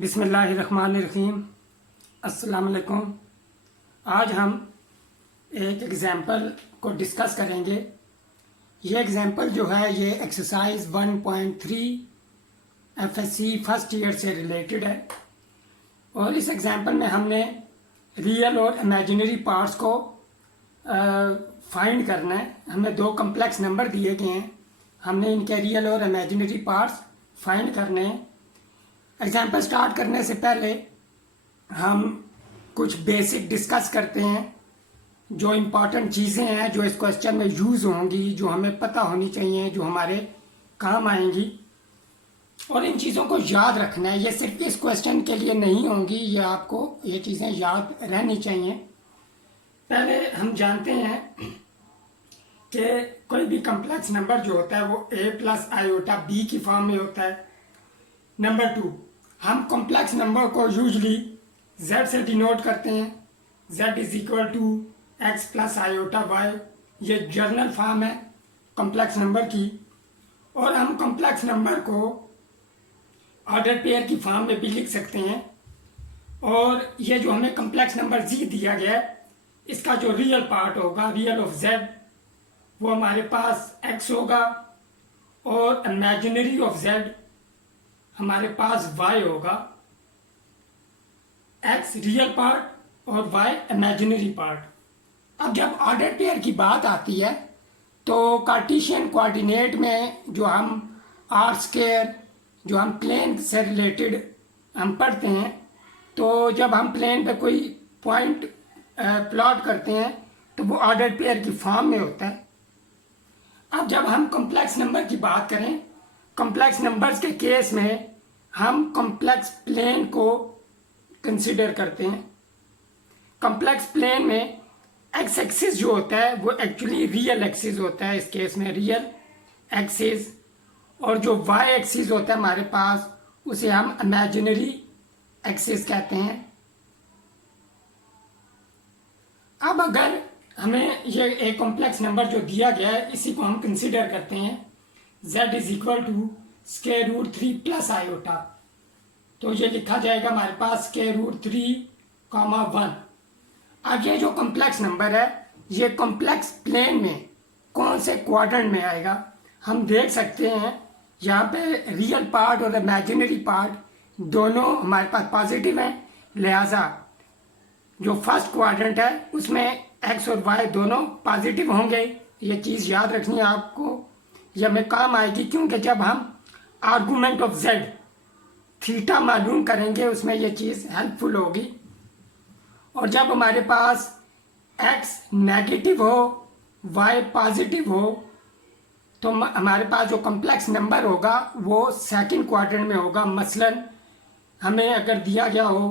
बिस्मिल्लाहिर्रहमानिर्रहीम। अस्सलाम वालेकुम। आज हम एक एग्ज़ाम्पल को डिस्कस करेंगे। ये एग्ज़ाम्पल जो है ये एक्सरसाइज 1.3 एफएससी फर्स्ट ईयर से रिलेटेड है और इस एग्ज़ाम्पल में हमने रियल और इमेजिनरी पार्ट्स को फाइंड करना है। हमें दो कम्प्लेक्स नंबर दिए गए हैं, हमने इनके रियल और इमेजिनरी पार्ट्स फाइंड करने हैं। एग्जाम्पल स्टार्ट करने से पहले हम कुछ बेसिक डिस्कस करते हैं, जो इम्पॉर्टेंट चीज़ें हैं जो इस क्वेश्चन में यूज़ होंगी, जो हमें पता होनी चाहिए, जो हमारे काम आएंगी और इन चीज़ों को याद रखना है। ये सिर्फ इस क्वेश्चन के लिए नहीं होंगी, ये आपको ये चीज़ें याद रहनी चाहिए। पहले हम जानते हैं कि कोई भी कम्प्लेक्स नंबर जो होता है वो a प्लस आयोटा b की फॉर्म में होता है। नंबर 2, हम कॉम्प्लेक्स नंबर को यूजली z से डिनोट करते हैं। z is equal to x plus iota y, ये जर्नल फॉर्म है कॉम्प्लेक्स नंबर की। और हम कॉम्प्लेक्स नंबर को ऑर्डर पेयर की फॉर्म में भी लिख सकते हैं। और ये जो हमें कॉम्प्लेक्स नंबर z दिया गया है, इसका जो रियल पार्ट होगा, रियल ऑफ z, वो हमारे पास x होगा और इमेजिनरी ऑफ z हमारे पास y होगा। x रियल पार्ट और y इमेजिनरी पार्ट। अब जब ऑर्डर पेयर की बात आती है तो कार्टेशियन कोऑर्डिनेट में जो हम आर स्क्वायर, जो हम प्लेन से रिलेटेड हम पढ़ते हैं, तो जब हम प्लेन पे कोई पॉइंट प्लॉट करते हैं तो वो ऑर्डर पेयर की फॉर्म में होता है। अब जब हम कॉम्प्लेक्स नंबर की बात करें, कॉम्प्लेक्स नंबर्स के केस में हम कॉम्प्लेक्स प्लेन को कंसिडर करते हैं। कॉम्प्लेक्स प्लेन में एक्स एक्सिस जो होता है वो एक्चुअली रियल एक्सिस होता है, इस केस में रियल एक्सिस, और जो वाई एक्सिस होता है हमारे पास, उसे हम इमेजिनरी एक्सिस कहते हैं। अब अगर हमें ये एक कॉम्प्लेक्स नंबर जो दिया गया है, इसी को हम कंसिडर करते हैं z is equal to square root 3 plus iota, तो ये लिखा जाएगा हमारे पास स्क्वायर रूट 3, 1। अब ये जो कॉम्प्लेक्स नंबर है ये कॉम्प्लेक्स प्लेन में कौन से क्वाड्रेंट में आएगा, हम देख सकते हैं यहाँ पे रियल पार्ट और इमेजिनरी पार्ट दोनों हमारे पास पॉजिटिव हैं, लिहाजा जो फर्स्ट क्वाड्रेंट है उसमें x और y दोनों पॉजिटिव होंगे। ये चीज़ याद रखनी है आपको, ये हमें काम आएगी, क्योंकि जब हम आर्गूमेंट ऑफ z थीटा मालूम करेंगे उसमें ये चीज़ हेल्पफुल होगी। और जब हमारे पास x नेगेटिव हो, y पॉजिटिव हो, तो हमारे पास जो कॉम्प्लेक्स नंबर होगा वो सेकंड क्वाड्रेंट में होगा। मसलन हमें अगर दिया गया हो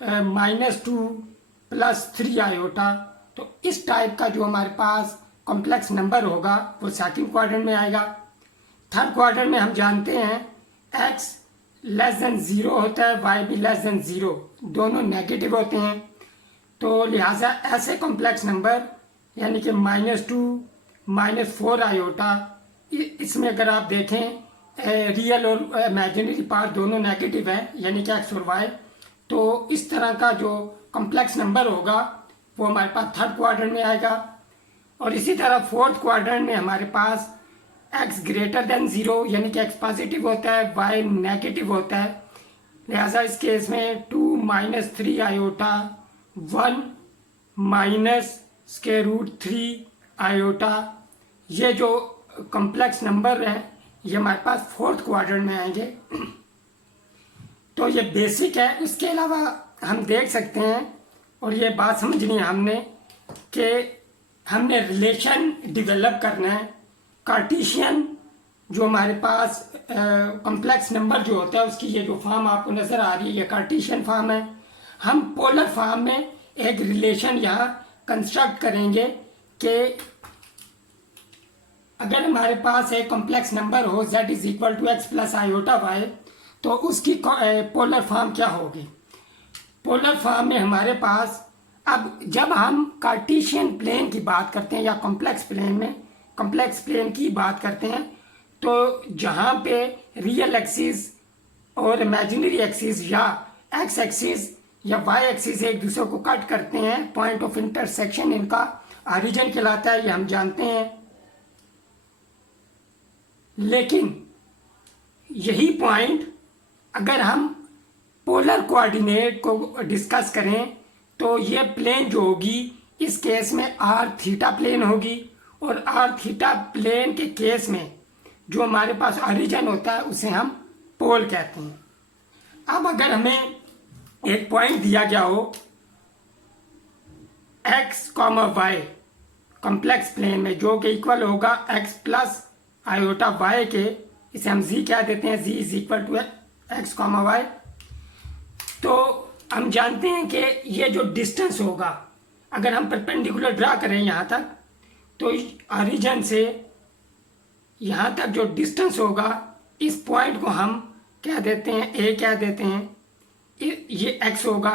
-2 प्लस 3 आयोटा, तो इस टाइप का जो हमारे पास कॉम्प्लेक्स नंबर होगा वो सेकंड क्वाड्रेंट में आएगा। थर्ड क्वाड्रेंट में हम जानते हैं x लेस देन 0 होता है, y भी लेस देन 0, दोनों नेगेटिव होते हैं। तो लिहाजा ऐसे कॉम्प्लेक्स नंबर यानी कि -2 -4 आयोटा, इसमें अगर आप देखें रियल और इमेजिनरी पार्ट दोनों नेगेटिव हैं, यानी कि x और y, तो इस तरह का जो कॉम्प्लेक्स नंबर होगा वो हमारे पास थर्ड क्वाड्रेंट में आएगा। और इसी तरह फोर्थ क्वाड्रेंट में हमारे पास x ग्रेटर देन 0 यानी कि x पॉजिटिव होता है, y नेगेटिव होता है, लिहाजा इस केस में 2 - 3 आयोटा 1 स्क्वायर रूट 3 आयोटा, ये जो कॉम्प्लेक्स नंबर है ये हमारे पास फोर्थ क्वाड्रेंट में आएंगे। तो ये बेसिक है। इसके अलावा हम देख सकते हैं, और ये बात समझनी है हमने, कि हमने रिलेशन डेवलप करना है। कार्टेशियन जो हमारे पास कॉम्प्लेक्स नंबर जो होता है उसकी ये जो फॉर्म आपको नज़र आ रही है, ये कार्टेशियन फॉर्म है। हम पोलर फॉर्म में एक रिलेशन यहाँ कंस्ट्रक्ट करेंगे कि अगर हमारे पास एक कॉम्प्लेक्स नंबर हो z is equal to x plus iota y, तो उसकी पोलर फॉर्म क्या होगी। पोलर फॉर्म में हमारे पास, अब जब हम कार्टेशियन प्लेन की बात करते हैं या कॉम्प्लेक्स प्लेन में कॉम्प्लेक्स प्लेन की बात करते हैं, तो जहाँ पे रियल एक्सिस और इमेजिनरी एक्सिस या एक्स एक्सिस या वाई एक्सिस एक दूसरे को कट करते हैं, पॉइंट ऑफ इंटरसेक्शन इनका ऑरिजिन कहलाता है, ये हम जानते हैं। लेकिन यही पॉइंट अगर हम पोलर कोऑर्डिनेट को डिस्कस करें तो ये प्लेन जो होगी इस केस में आर थीटा प्लेन होगी, और आर थीटा प्लेन के केस में जो हमारे पास ऑरिजिन होता है उसे हम पोल कहते हैं। अब अगर हमें एक पॉइंट दिया गया हो x, y कॉम्प्लेक्स प्लेन में जो कि इक्वल होगा x प्लस आयोटा y के, इसे हम z कह देते हैं, z is equal to x, y। तो हम जानते हैं कि ये जो डिस्टेंस होगा अगर हम परपेंडिकुलर ड्रा करें यहाँ तक, तो ऑरिजिन से यहाँ तक जो डिस्टेंस होगा इस पॉइंट को हम क्या देते हैं, a क्या देते हैं, ये x होगा।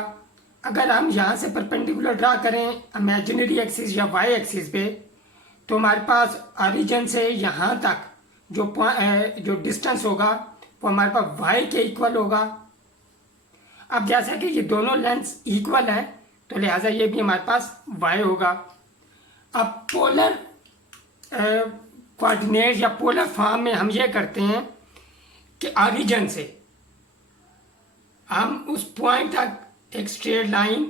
अगर हम यहाँ से परपेंडिकुलर ड्रा करें इमेजिनरी एक्सिस या y एक्सिस पे, तो हमारे पास ऑरिजिन से यहाँ तक जो डिस्टेंस होगा वो हमारे पास y के इक्वल होगा। अब जैसा कि ये दोनों लेंथ्स इक्वल है तो लिहाजा ये भी हमारे पास y होगा। अब पोलर कोऑर्डिनेट या पोलर फॉर्म में हम ये करते हैं कि ऑरिजिन से हम उस पॉइंट तक एक स्ट्रेट लाइन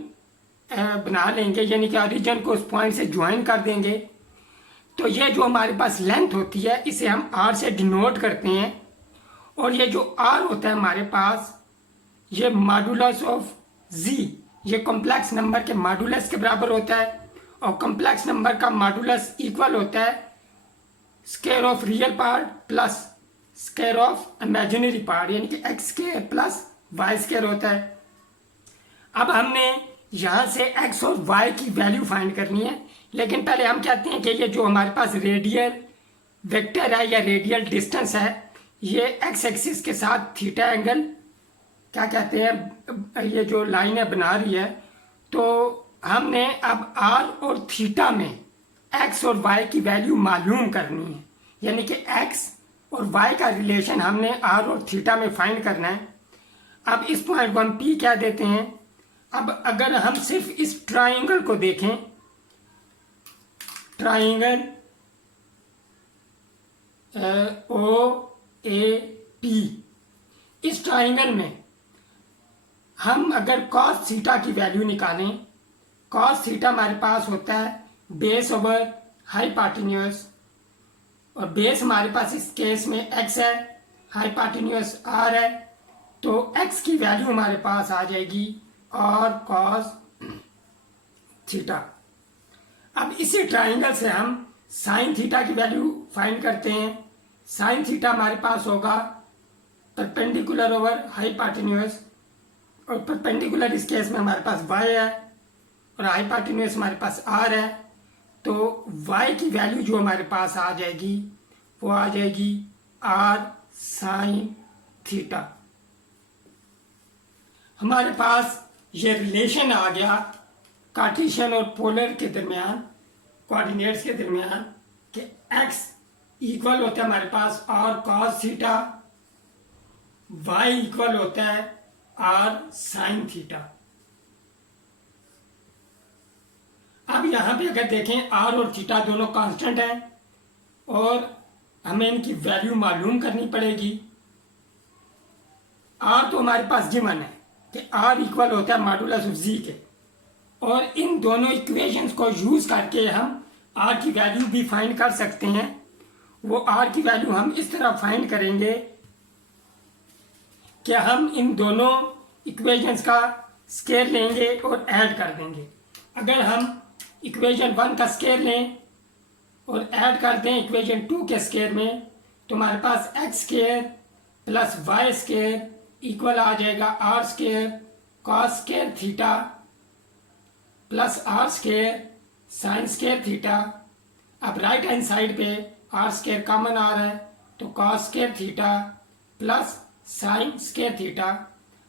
बना लेंगे, यानी कि ऑरिजिन को उस पॉइंट से ज्वाइन कर देंगे। तो ये जो हमारे पास लेंथ होती है इसे हम r से डिनोट करते हैं, और ये जो r होता है हमारे पास ये मॉडुलस ऑफ z, ये कॉम्प्लेक्स नंबर के मॉडुलस के बराबर होता है, और कॉम्प्लेक्स नंबर का मॉडुलस इक्वल होता है square of real part plus square of imaginary part, यानी कि x square plus y square होता है। अब हमने यहाँ से x और y की वैल्यू फाइंड करनी है, लेकिन पहले हम कहते हैं कि ये जो हमारे पास रेडियल वेक्टर है या रेडियल डिस्टेंस है, ये x एक्सिस के साथ थीटा एंगल क्या कहते हैं, ये जो लाइन है बना रही है। तो हमने अब r और थीटा में x और y की वैल्यू मालूम करनी है, यानी कि x और y का रिलेशन हमने r और थीटा में फाइंड करना है। अब इस पॉइंट को हम P क्या देते हैं। अब अगर हम सिर्फ इस ट्राइंगल को देखें, ट्राइंगल OAP, इस ट्राइंगल में हम अगर cos थीटा की वैल्यू निकालें, cos थीटा हमारे पास होता है बेस ओवर हाइपोटेन्यूज, और बेस हमारे पास इस केस में x है, हाइपोटेन्यूज r है, तो x की वैल्यू हमारे पास आ जाएगी और cos थीटा। अब इसी ट्राइंगल से हम sin थीटा की वैल्यू फाइंड करते हैं। sin थीटा हमारे पास होगा परपेंडिकुलर ओवर हाइपोटेन्यूज, और परपेंडिकुलर इस केस में हमारे पास y है और हाइपोटेन्यूज हमारे पास r है। तो y की वैल्यू जो हमारे पास आ जाएगी वो आ जाएगी r sin थीटा। हमारे पास ये रिलेशन आ गया कार्टेशियन और पोलर के दरमियान, कोऑर्डिनेट्स के दरमियान, कि x इक्वल होता है हमारे पास r cos theta, y equal होता है r sin थीटा। अब यहाँ पे अगर देखें r और थीटा दोनों कांस्टेंट हैं और हमें इनकी वैल्यू मालूम करनी पड़ेगी। r तो हमारे पास गिवन है कि r इक्वल होता है मॉडुलस ऑफ z के, और इन दोनों इक्वेशंस को यूज करके हम r की वैल्यू भी फाइंड कर सकते हैं। वो r की वैल्यू हम इस तरह फाइंड करेंगे कि हम इन दोनों इक्वेशंस का स्क्वायर लेंगे और ऐड कर देंगे। अगर हम इक्वेशन 1 का स्क्वायर लें और ऐड कर दें इक्वेशन 2 के स्क्वायर में, तो हमारे पास x square plus y square equal आ जाएगा r square cos square theta plus r square sine square theta. अब राइट हैंड साइड पे आर स्क्वायर कॉमन आ रहा है, तो cos square theta plus sine square theta.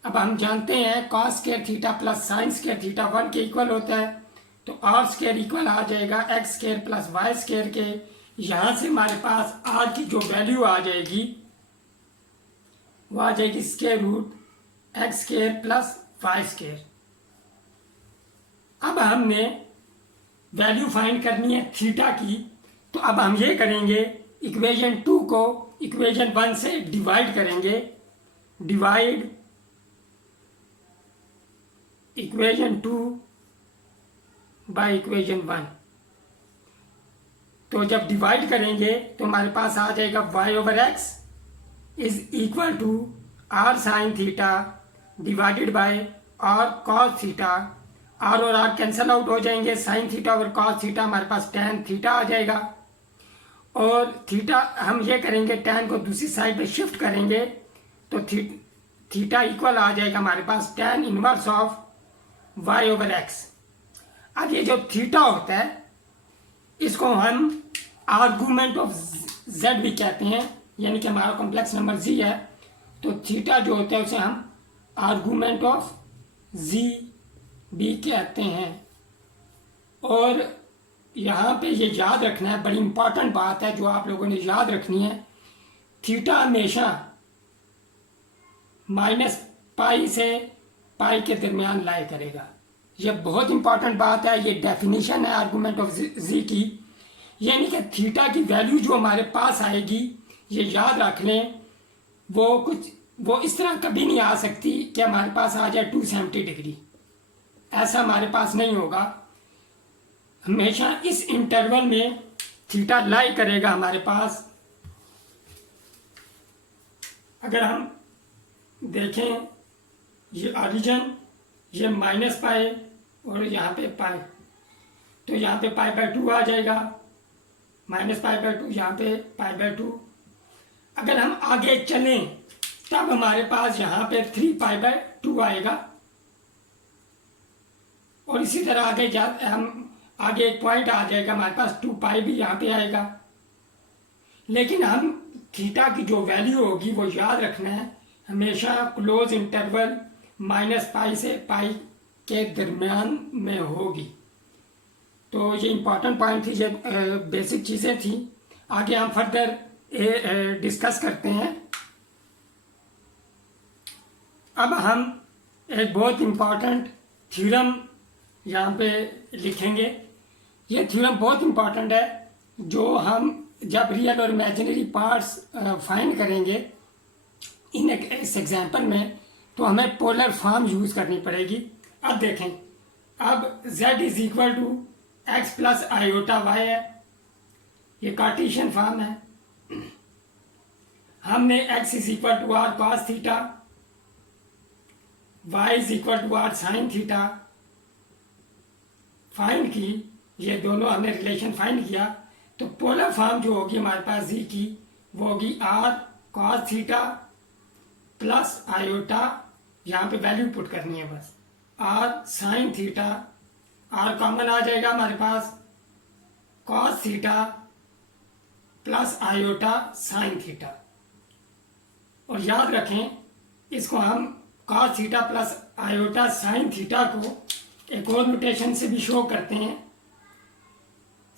अब हम जानते हैं cos square theta plus sine square theta 1 के इक्वल होता है, तो आर स्क्वायर इक्वल आ जाएगा x square plus y square के। यहाँ से हमारे पास आर की जो वैल्यू आ जाएगी वो आ जाएगी square root x square plus y square. अब हमने वैल्यू फाइंड करनी है थीटा की, तो अब हम ये करेंगे, इक्वेशन 2 को इक्वेशन 1 से डिवाइड करेंगे। Divide equation 2 by equation 1। तो जब डिवाइड करेंगे तो हमारे पास आ जाएगा y over x is equal to r sine theta divided by r cos theta. R और आर कैंसल आउट हो जाएंगे, sine theta over cos theta हमारे पास टैन थीटा आ जाएगा। और थीटा हम ये करेंगे, टैन को दूसरी साइड पे शिफ्ट करेंगे तो थीटा इक्वल आ जाएगा हमारे पास tan inverse of y over x. अब ये जो थीटा होता है इसको हम आर्गूमेंट ऑफ जेड भी कहते हैं, यानी कि हमारा कॉम्प्लेक्स नंबर जी है तो थीटा जो होता है उसे हम आर्गूमेंट ऑफ जी भी कहते हैं। और यहाँ पे ये याद रखना है, बड़ी इंपॉर्टेंट बात है जो आप लोगों ने याद रखनी है, थीटा हमेशा माइनस पाई से पाई के दरमियान लाई करेगा। ये बहुत इंपॉर्टेंट बात है, ये डेफिनेशन है आर्गूमेंट ऑफ जी की, यानी कि थीटा की वैल्यू जो हमारे पास आएगी ये याद रख लें, वो इस तरह कभी नहीं आ सकती कि हमारे पास आ जाए 270 डिग्री, ऐसा हमारे पास नहीं होगा। हमेशा इस इंटरवल में थीटा लाई करेगा हमारे पास। अगर हम देखें ये ऑरिजिन, ये माइनस पाई और यहाँ पे पाई, तो यहाँ पे पाई बाय 2 आ जाएगा, माइनस पाई बाय 2, यहाँ पे पाई बाय 2। अगर हम आगे चलें तब हमारे पास यहाँ पे 3 पाई बाय 2 आएगा। और इसी तरह हम आगे एक पॉइंट आ जाएगा हमारे पास 2 पाई भी यहाँ पे आएगा। लेकिन हम थीटा की जो वैल्यू होगी वो याद रखना है, हमेशा क्लोज इंटरवल माइनस पाई से पाई के दरमियान में होगी। तो ये इम्पॉर्टेंट पॉइंट थी, ये बेसिक चीज़ें थी। आगे हम फर्दर डिस्कस करते हैं। अब हम एक बहुत इम्पॉर्टेंट थ्योरम यहाँ पे लिखेंगे। ये थ्योरम बहुत इम्पॉर्टेंट है, जो हम जब रियल और इमेजिनरी पार्ट्स फाइंड करेंगे इस एग्जाम्पल में, तो हमें पोलर फॉर्म यूज़ करनी पड़ेगी। अब देखें, अब z is equal to x plus iota y है, ये कार्टेशियन फॉर्म है। हमने x is equal to r cos theta, y is equal to r sine theta find की, ये दोनों हमने रिलेशन फाइंड किया। तो पोलर फॉर्म जो होगी हमारे पास जी की वो होगी r cos theta plus iota, यहाँ पे वैल्यू पुट करनी है बस, r sine theta, r common आ जाएगा हमारे पास, cos theta plus iota sine theta. और याद रखें इसको हम cos theta plus iota sine theta को एक और नोटेशन से भी शो करते हैं,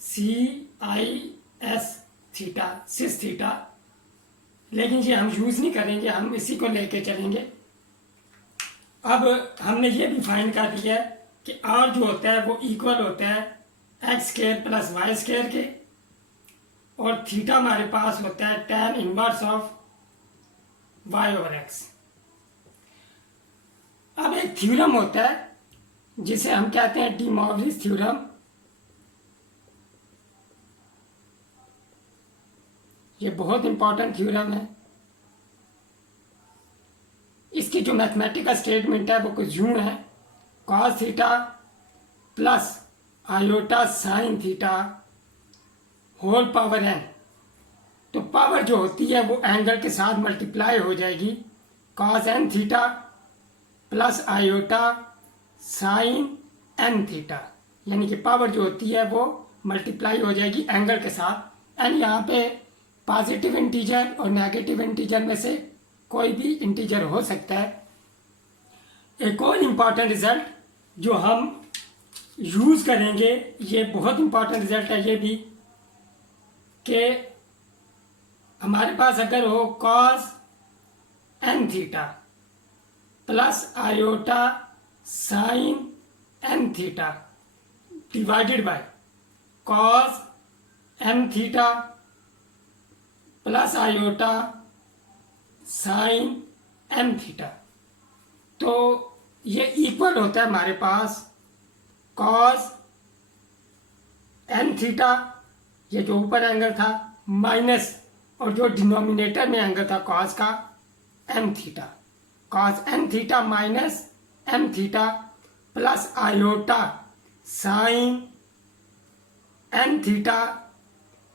CIS थीटा, सिस थीटा, लेकिन ये हम यूज़ नहीं करेंगे, हम इसी को लेके चलेंगे। अब हमने ये भी फाइंड कर दिया है कि R जो होता है वो इक्वल होता है x square plus y square के, और थीटा हमारे पास होता है tan inverse of y over x. अब एक थ्योरम होता है जिसे हम कहते हैं डी मॉर्गन थ्योरम। ये बहुत इंपॉर्टेंट थ्योरम है। इसकी जो मैथमेटिकल स्टेटमेंट है वो कुछ यूं है, cos theta plus iota sine theta whole power n। तो पावर जो होती है वो एंगल के साथ मल्टीप्लाई हो जाएगी, cos n theta plus iota sine n theta, यानी कि पावर जो होती है वो मल्टीप्लाई हो जाएगी एंगल के साथ। n यहाँ पे पॉजिटिव इंटीजर और नेगेटिव इंटीजर में से कोई भी इंटीजर हो सकता है। एक और इम्पॉर्टेंट रिजल्ट जो हम यूज़ करेंगे, ये बहुत इम्पॉर्टेंट रिजल्ट है ये भी, कि हमारे पास अगर हो cos n theta plus iota sine n theta divided by cos n theta plus iota sine n theta. तो ये इक्वल होता है हमारे पास कॉस एन थीटा, ये जो ऊपर एंगल था, माइनस और जो डिनोमिनेटर में एंगल था कॉस का m theta, cos n theta minus m theta plus iota sine n theta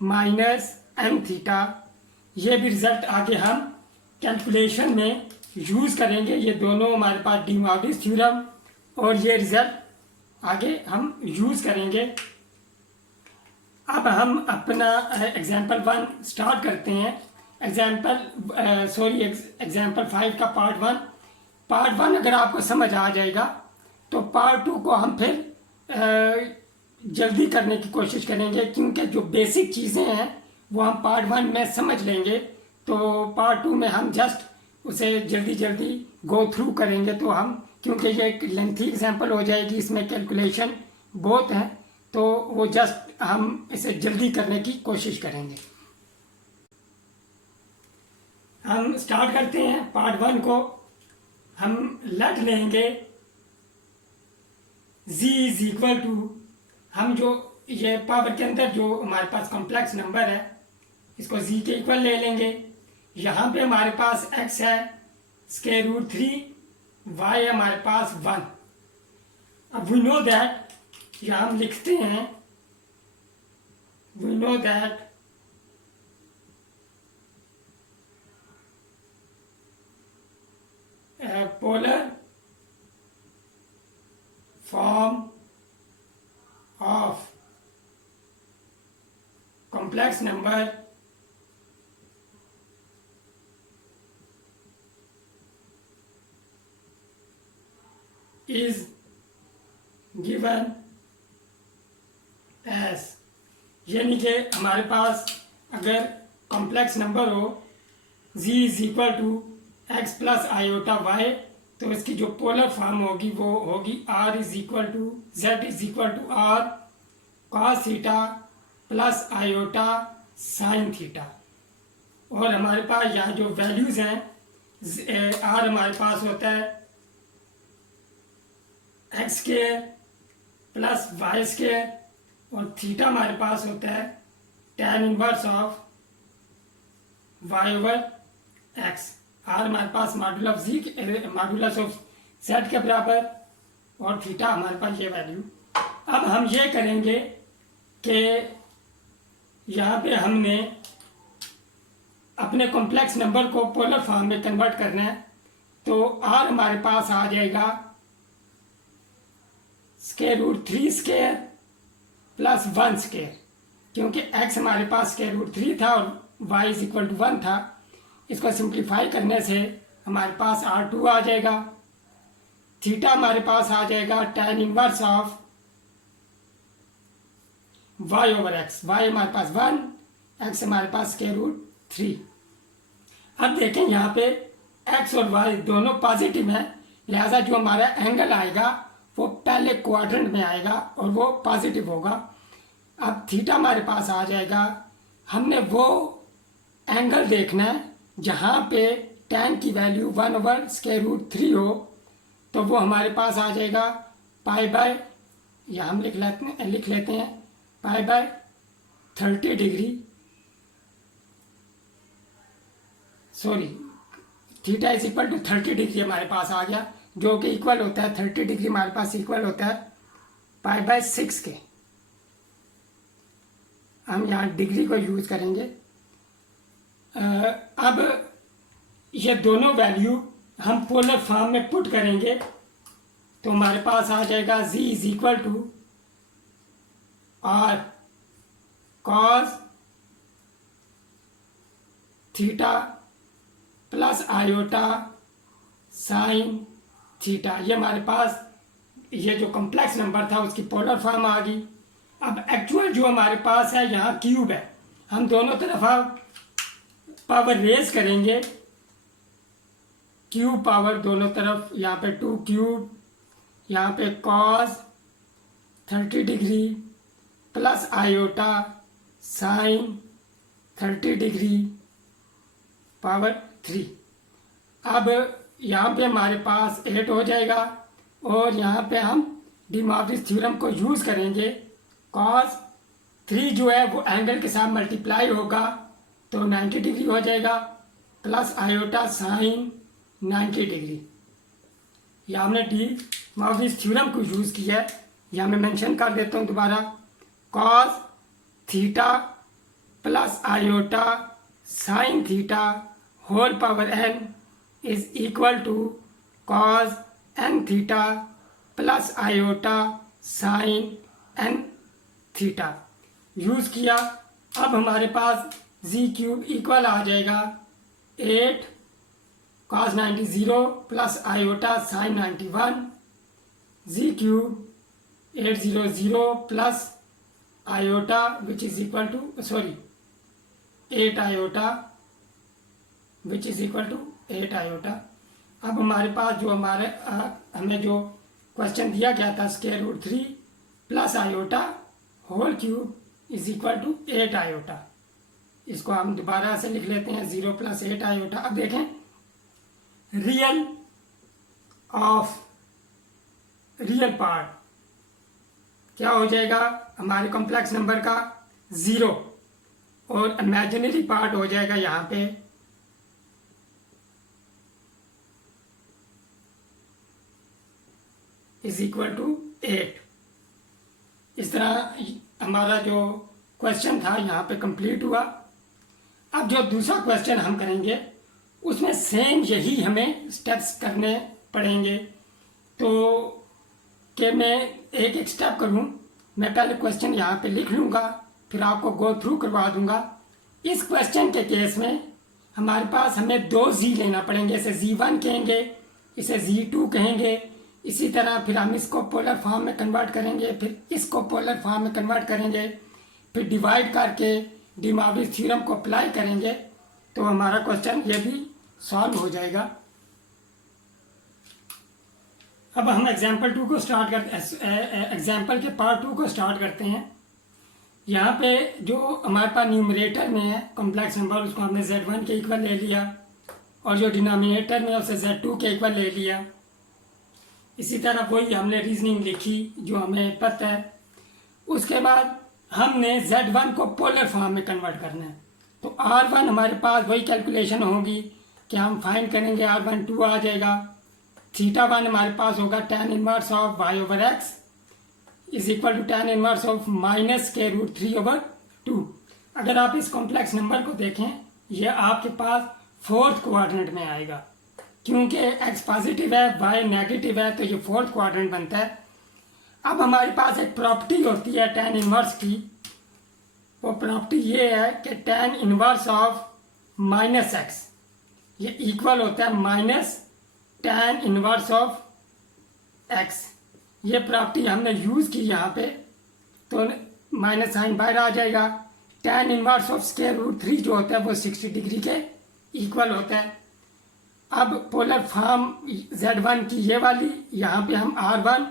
minus m theta. ये भी रिजल्ट आगे हम कैलकुलेशन में यूज़ करेंगे। ये दोनों हमारे पास डी मॉर्गन थ्योरम और ये रिजल्ट आगे हम यूज़ करेंगे। अब हम अपना एग्जाम्पल 1 स्टार्ट करते हैं। एग्जाम्पल 5 का पार्ट 1 अगर आपको समझ आ जाएगा तो पार्ट 2 को हम फिर जल्दी करने की कोशिश करेंगे, क्योंकि जो बेसिक चीज़ें हैं वो हम पार्ट 1 में समझ लेंगे, तो पार्ट 2 में हम जस्ट उसे जल्दी गो थ्रू करेंगे। तो हम, क्योंकि ये एक लेंथी एग्जाम्पल हो जाएगी, इसमें कैलकुलेशन बहुत है, तो वो जस्ट हम इसे जल्दी करने की कोशिश करेंगे। हम स्टार्ट करते हैं पार्ट 1 को। हम लेट लेंगे z इज इक्वल टू, हम जो ये पावर के अंदर जो हमारे पास कॉम्प्लेक्स नंबर है इसको z के इक्वल ले लेंगे। यहाँ पे हमारे पास x है स्क्वायर रूट 3, y है हमारे पास 1। अब वी नो दैट, यहाँ हम लिखते हैं we know that polar form of complex number is given as, यानी कि हमारे पास अगर कॉम्प्लेक्स नंबर हो z is equal to x plus iota y, तो इसकी जो पोलर फॉर्म होगी वो होगी r is equal to z is equal to r cos theta plus iota sine theta. और हमारे पास यहाँ जो वैल्यूज़ हैं, आर हमारे पास होता है x square plus y square और थीटा हमारे पास होता है tan inverse of y over x. R हमारे पास मॉडुलस ऑफ जेड के बराबर और थीटा हमारे पास ये वैल्यू। अब हम ये करेंगे कि यहाँ पे हमने अपने कॉम्प्लेक्स नंबर को पोलर फॉर्म में कन्वर्ट करना है, तो r हमारे पास आ जाएगा square root 3 square plus 1 square, क्योंकि x हमारे पास स्क्वायर रूट 3 था और y इज इक्वल टू 1 था। इसको सिंप्लीफाई करने से हमारे पास r2 आ जाएगा। थीटा हमारे पास आ जाएगा tan inverse of y over x, y हमारे पास 1, x हमारे पास स्क्वायर रूट 3। अब देखें यहाँ पे x और y दोनों पॉजिटिव हैं, लिहाजा जो हमारा एंगल आएगा वो पहले क्वाड्रेंट में आएगा और वो पॉजिटिव होगा। अब थीटा हमारे पास आ जाएगा। हमने वो एंगल देखना है जहाँ पे tan की वैल्यू 1 ओवर स्क्वायर रूट 3 हो, तो वो हमारे पास आ जाएगा पाई बाय, या हम लिख लेते हैं pi by 30 degree, sorry theta is equal to 30 degree हमारे पास आ गया, जो कि इक्वल होता है 30 डिग्री हमारे पास इक्वल होता है पाई बाय 6 के। हम यहाँ डिग्री को यूज़ करेंगे। अब ये दोनों वैल्यू हम पोलर फॉर्म में पुट करेंगे, तो हमारे पास आ जाएगा z is equal to r cos theta plus iota sine theta. ये हमारे पास ये जो कॉम्प्लेक्स नंबर था उसकी पोलर फॉर्म आ गई। अब एक्चुअल जो हमारे पास है यहाँ क्यूब है, हम दोनों तरफ पावर रेज करेंगे क्यूब पावर दोनों तरफ, यहाँ पे 2 क्यूब, यहाँ पे cos 30 degree plus iota sign 30 degree power 3। अब यहाँ पे हमारे पास 8 हो जाएगा और यहाँ पे हम डी मॉर्गन थ्योरम को यूज़ करेंगे। कॉस 3 जो है वो एंगल के साथ मल्टीप्लाई होगा तो 90 डिग्री हो जाएगा, प्लस आयोटा साइन 90 डिग्री। यहाँ हमने डी मॉर्गन थ्योरम को यूज़ किया है, यहाँ मैं मेंशन कर देता हूँ दोबारा। Cos theta plus iota sine theta whole power n is equal to cos n theta plus iota sine n theta use किया। अब हमारे पास जी क्यूब इक्वल आ जाएगा 8 कॉस 90 0 प्लस आयोटा साइन 91 जी cube 800 plus iota which is equal to 8 iota which is equal to 8 iota. अब हमारे पास जो हमें जो क्वेश्चन दिया गया था square root 3 plus iota whole cube is equal to 8 iota, इसको हम दोबारा से लिख लेते हैं 0 प्लस 8 आयोटा। अब देखें रियल पार्ट क्या हो जाएगा हमारे कॉम्प्लेक्स नंबर का 0 और इमेजिनरी पार्ट हो जाएगा यहाँ पे इज इक्वल टू 8। इस तरह हमारा जो क्वेश्चन था यहाँ पे कंप्लीट हुआ। अब जो दूसरा क्वेश्चन हम करेंगे उसमें सेम यही हमें स्टेप्स करने पड़ेंगे। तो कि मैं एक एक स्टेप करूँ, मैं पहले क्वेश्चन यहाँ पे लिख लूँगा फिर आपको गो थ्रू करवा दूँगा। इस क्वेश्चन के केस में हमारे पास हमें 2 जी लेना पड़ेंगे, इसे जी1 कहेंगे, इसे जी2 कहेंगे। इसी तरह फिर हम इसको पोलर फॉर्म में कन्वर्ट करेंगे, फिर इसको पोलर फॉर्म में कन्वर्ट करेंगे, फिर डिवाइड करके डी मॉर्गन थ्योरम को अप्लाई करेंगे तो हमारा क्वेश्चन ये भी सॉल्व हो जाएगा। अब हम एग्जाम्पल 2 को स्टार्ट करते एग्जाम्पल के पार्ट 2 को स्टार्ट करते हैं। यहाँ पे जो हमारे पास न्यूमरेटर में है कॉम्प्लेक्स नंबर उसको हमने Z1 के इक्वल ले लिया और जो डिनोमिनेटर में उसे Z2 के इक्वल ले लिया। इसी तरह वही हमने रीजनिंग लिखी जो हमें पता है। उसके बाद हमने Z1 को पोलर फॉर्म में कन्वर्ट करना है तो R1 हमारे पास वही कैलकुलेशन होगी कि हम फाइंड करेंगे R1 2 आ जाएगा। थीटा 1 हमारे पास होगा tan inverse of y over x is equal to tan inverse of minus के रूट 3 ओवर 2। अगर आप इस कॉम्प्लेक्स नंबर को देखें ये आपके पास 4th क्वाड्रेंट में आएगा क्योंकि x पॉजिटिव है y नेगेटिव है तो ये 4th क्वाड्रेंट बनता है। अब हमारे पास एक प्रॉपर्टी होती है tan इनवर्स की, वो प्रॉपर्टी ये है कि tan inverse of minus x ये इक्वल होता है minus tan inverse of x। ये प्रॉपर्टी हमने यूज़ की यहाँ पे तो माइनस साइन बाहर आ जाएगा। tan inverse of square root 3 जो होता है वो 60 डिग्री के इक्वल होता है। अब पोलर फॉर्म Z1 की ये वाली यहाँ पे हम R1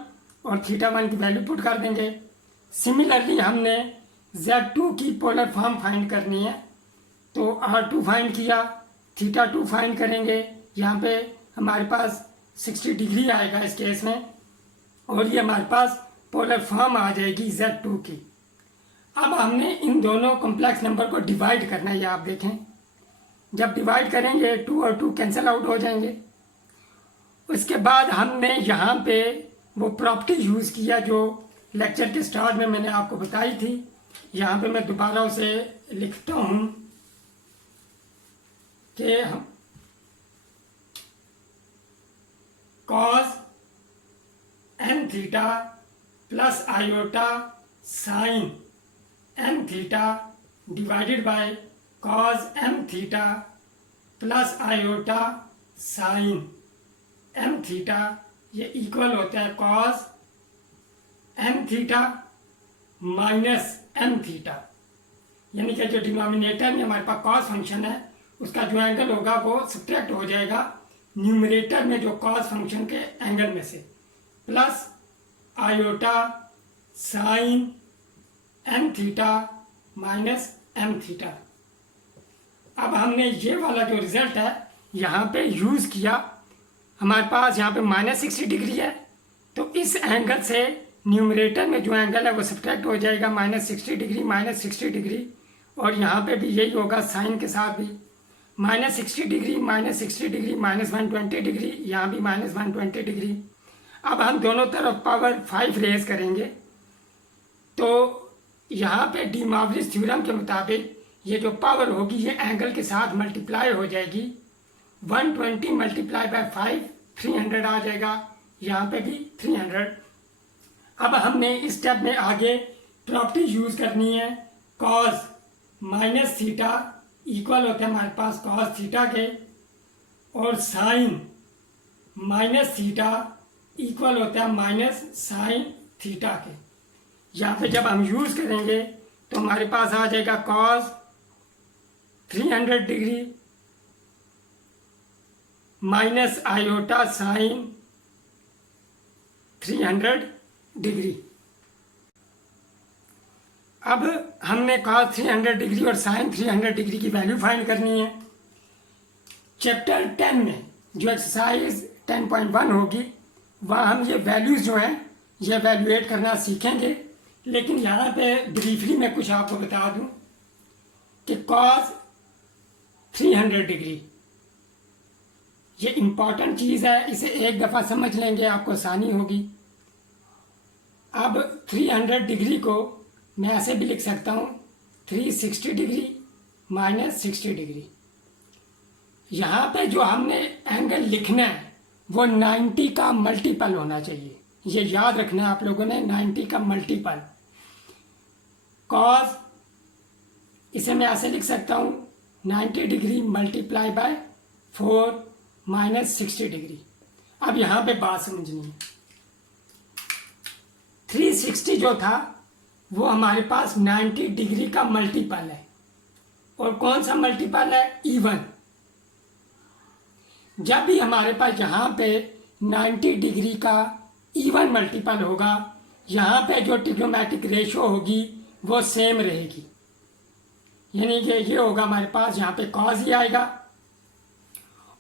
और थीटा 1 की वैल्यू पुट कर देंगे। सिमिलरली हमने Z2 की पोलर फॉर्म फाइंड करनी है तो R2 फाइंड किया, थीटा 2 फाइंड करेंगे। यहाँ पे हमारे पास 60 डिग्री आएगा इस केस में और ये हमारे पास पोलर फॉर्म आ जाएगी Z2 की। अब हमने इन दोनों कॉम्प्लेक्स नंबर को डिवाइड करना है। ये आप देखें जब डिवाइड करेंगे 2 और 2 कैंसिल आउट हो जाएंगे। उसके बाद हमने यहाँ पे वो प्रॉपर्टी यूज़ किया जो लेक्चर के स्टार्ट में मैंने आपको बताई थी। यहाँ पे मैं दोबारा उसे लिखता हूँ कि हम cos n theta plus iota sine n theta divided by cos m theta plus iota sign m theta ये इक्वल होता है cos m theta minus m theta, यानी कि जो डिनोमिनेटर में हमारे पास कॉस फंक्शन है उसका जो एंगल होगा वो सब्ट्रैक्ट हो जाएगा न्यूमरेटर में जो कॉस फंक्शन के एंगल में से plus iota sine m theta minus m theta. अब हमने ये वाला जो रिजल्ट है यहाँ पे यूज़ किया, हमारे पास यहाँ पे -60 डिग्री है, तो इस एंगल से न्यूमरेटर में जो एंगल है वो सब्ट्रैक्ट हो जाएगा -60 डिग्री -60 डिग्री, और यहाँ पे भी यही होगा साइन के साथ भी -60 डिग्री -60 डिग्री -120 डिग्री, यहाँ भी -120 डिग्री। अब हम दोनों तरफ पावर 5 रेज करेंगे, तो यहाँ पे डी मॉर्गन थ्योरम के मुताबिक ये जो पावर होगी ये एंगल के साथ मल्टीप्लाई हो जाएगी। 120 मल्टीप्लाई बाय 5 300 आ जाएगा, यहाँ पे भी 300। अब हमने इस स्टेप में आगे प्रॉपर्टी यूज़ करनी है, कॉस माइनस थीटा इक्वल होता है हमारे पास कॉस थीटा के, और साइन माइनस थीटा इक्वल होता है माइनस साइन थीटा के। यहाँ पे जब हम यूज़ करेंगे तो हमारे पास आ जाएगा cos 300 degree minus iota sine 300 degree. अब हमने कॉस 300 डिग्री और साइन 300 डिग्री की वैल्यू फाइंड करनी है। चैप्टर 10 में जो एक्सरसाइज 10.1 होगी वहाँ हम ये वैल्यूज़ जो हैं ये वैल्यूएट करना सीखेंगे, लेकिन यहाँ पे ब्रीफली मैं कुछ आपको बता दूँ कि कॉस 300 डिग्री ये इम्पॉर्टेंट चीज़ है, इसे एक दफ़ा समझ लेंगे आपको आसानी होगी। अब 300 डिग्री को मैं ऐसे भी लिख सकता हूँ 360 डिग्री -60 डिग्री। यहाँ पे जो हमने एंगल लिखना है वो 90 का मल्टीपल होना चाहिए, ये याद रखना है आप लोगों ने, 90 का मल्टीपल। कॉस इसे मैं ऐसे लिख सकता हूँ 90 डिग्री मल्टीप्लाई बाय 4 -60 डिग्री। अब यहाँ पे बात समझनी है, 360 जो था वो हमारे पास 90 डिग्री का मल्टीपल है, और कौन सा मल्टीपल है, इवन। जब भी हमारे पास यहाँ पे 90 डिग्री का इवन मल्टीपल होगा, यहाँ पे जो ट्रिग्नोमेट्रिक रेशो होगी वो सेम रहेगी, यानी कि ये होगा हमारे पास यहाँ पे कॉस ही आएगा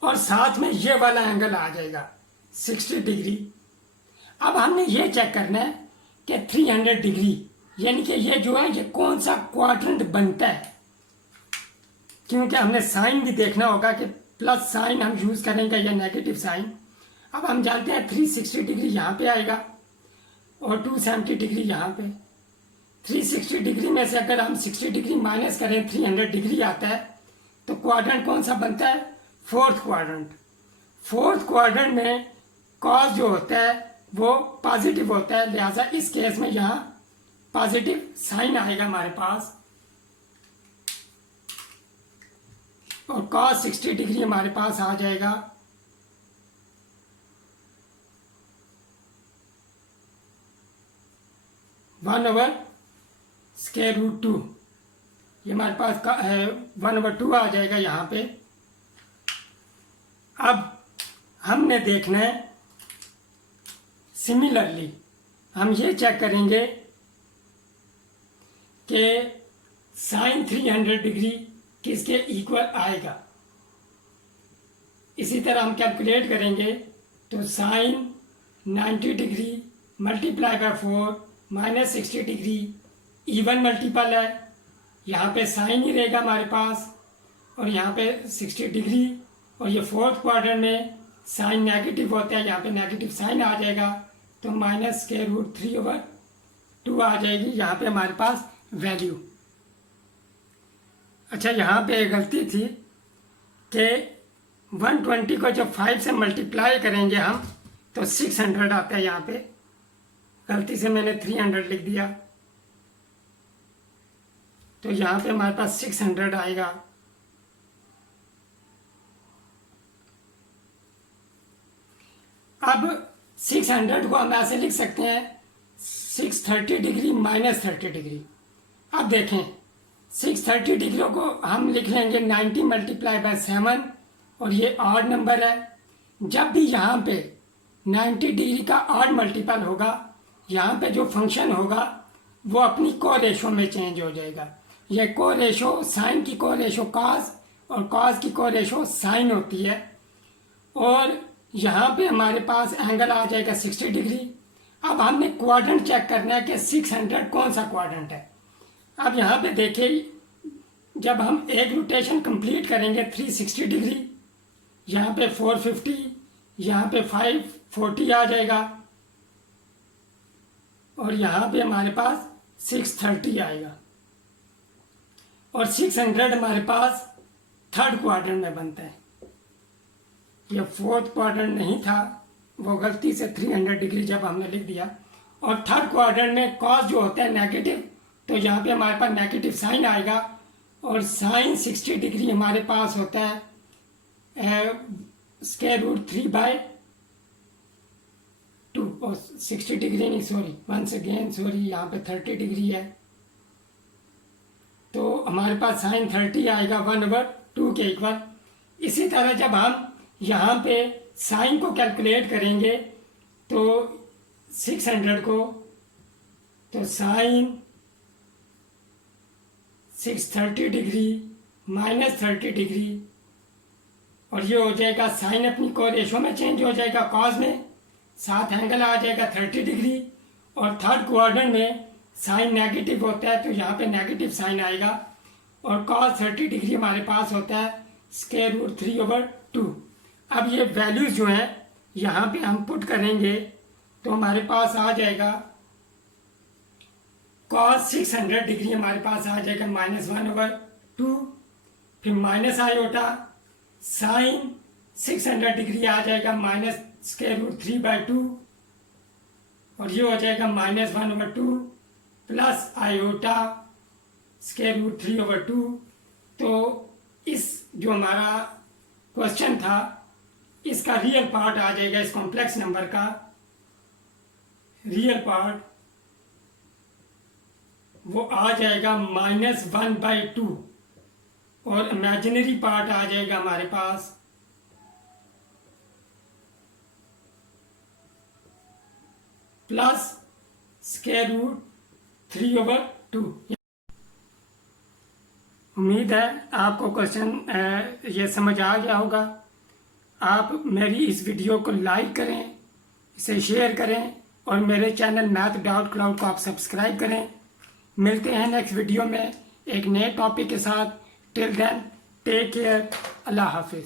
और साथ में ये वाला एंगल आ जाएगा 60 डिग्री। अब हमने ये चेक करना है कि 300 डिग्री यानी कि ये जो है ये कौन सा क्वाड्रेंट बनता है, क्योंकि हमने साइन भी देखना होगा कि प्लस साइन हम यूज़ करेंगे या नेगेटिव साइन। अब हम जानते हैं 360 डिग्री यहाँ पे आएगा और 270 डिग्री यहाँ पे। 360 डिग्री में से अगर हम 60 डिग्री माइनस करें 300 डिग्री आता है, तो क्वाड्रेंट कौन सा बनता है, फोर्थ क्वाड्रेंट। फोर्थ क्वाड्रेंट में कॉस जो होता है वो पॉजिटिव होता है, लिहाजा इस केस में यहाँ पॉजिटिव साइन आएगा हमारे पास, और कॉस 60 डिग्री हमारे पास आ जाएगा 1/√2। ये हमारे पास 1/2 आ जाएगा यहाँ पे। अब हमने देखना है, सिमिलरली हम ये चेक करेंगे कि साइन 300 डिग्री किसके इक्वल आएगा। इसी तरह हम कैलकुलेट करेंगे तो sine 90 degree multiply by 4 -60 degree even multiple है, यहाँ पे साइन ही रहेगा हमारे पास, और यहाँ पे 60 डिग्री, और ये फोर्थ क्वाड्रेंट में साइन नेगेटिव होता है, यहाँ पे नेगेटिव साइन आ जाएगा, तो -√3/2 आ जाएगी यहाँ पे हमारे पास वैल्यू। अच्छा, यहाँ पे एक गलती थी कि 120 को जब 5 से मल्टीप्लाई करेंगे हम तो 600 आता है, यहाँ पे गलती से मैंने 300 लिख दिया, तो यहाँ पे हमारे पास 600 आएगा। अब 600 को हम ऐसे लिख सकते हैं 630 डिग्री -30 डिग्री। अब देखें 630 डिग्री को हम लिख लेंगे 90 मल्टीप्लाई बाय 7, और ये ऑड नंबर है, जब भी यहाँ पे 90 डिग्री का ऑड मल्टीपल होगा, यहाँ पे जो फंक्शन होगा वो अपनी को रेशो में चेंज हो जाएगा। ये को रेशो, साइन की को रेशो कॉस और कॉस की को रेशो साइन होती है। और यहाँ पे हमारे पास एंगल आ जाएगा 60 डिग्री। अब हमने क्वाड्रेंट चेक करना है कि 600 कौन सा क्वाड्रेंट है। अब यहाँ पे देखिए, जब हम एक रोटेशन कंप्लीट करेंगे 360 डिग्री, यहाँ पे 450, यहाँ पे 540 आ जाएगा और यहाँ पे हमारे पास 630 आएगा। और 600 हमारे पास थर्ड क्वाड्रेंट में बनता है। ये फोर्थ क्वाड्रेंट नहीं था, वो गलती से 300 डिग्री जब हमने लिख दिया। और थर्ड क्वाड्रेंट में कॉस जो होता है नेगेटिव, तो यहाँ पे हमारे पास नेगेटिव साइन आएगा। और साइन 60 डिग्री हमारे पास होता है √3/2। और 60 डिग्री नहीं, सॉरी, वंस अगेन सॉरी, यहाँ पे 30 डिग्री है, तो हमारे पास साइन 30 आएगा 1/2 के इक्वल। इसी तरह जब हम यहाँ पे साइन को कैलकुलेट करेंगे तो 600 को, तो साइन 630 डिग्री -30 डिग्री, और ये हो जाएगा साइन अपनी को रेशो में चेंज हो जाएगा कॉस में, साथ एंगल आ जाएगा 30 डिग्री। और थर्ड क्वाड्रेंट में साइन नेगेटिव होता है, तो यहाँ पे नेगेटिव साइन आएगा। और कॉस 30 डिग्री हमारे पास होता है √3/2। अब ये वैल्यूज जो हैं यहाँ पे हम पुट करेंगे तो हमारे पास आ जाएगा कॉस 600 डिग्री हमारे पास आ जाएगा -1/2, फिर माइनस आयोटा साइन 600 डिग्री आ जाएगा -√3/2, और ये हो जाएगा -1/2 प्लस आयोटा √3/2। तो इस जो हमारा क्वेश्चन था, इसका रियल पार्ट आ जाएगा, इस कॉम्प्लेक्स नंबर का रियल पार्ट वो आ जाएगा -1/2, और इमेजिनरी पार्ट आ जाएगा हमारे पास प्लस √3/2। उम्मीद है आपको क्वेश्चन ये समझ आ गया होगा। आप मेरी इस वीडियो को लाइक करें, इसे शेयर करें, और मेरे चैनल math.cloud को आप सब्सक्राइब करें। मिलते हैं नेक्स्ट वीडियो में एक नए टॉपिक के साथ। टिल देन टेक केयर, अल्लाह हाफिज़।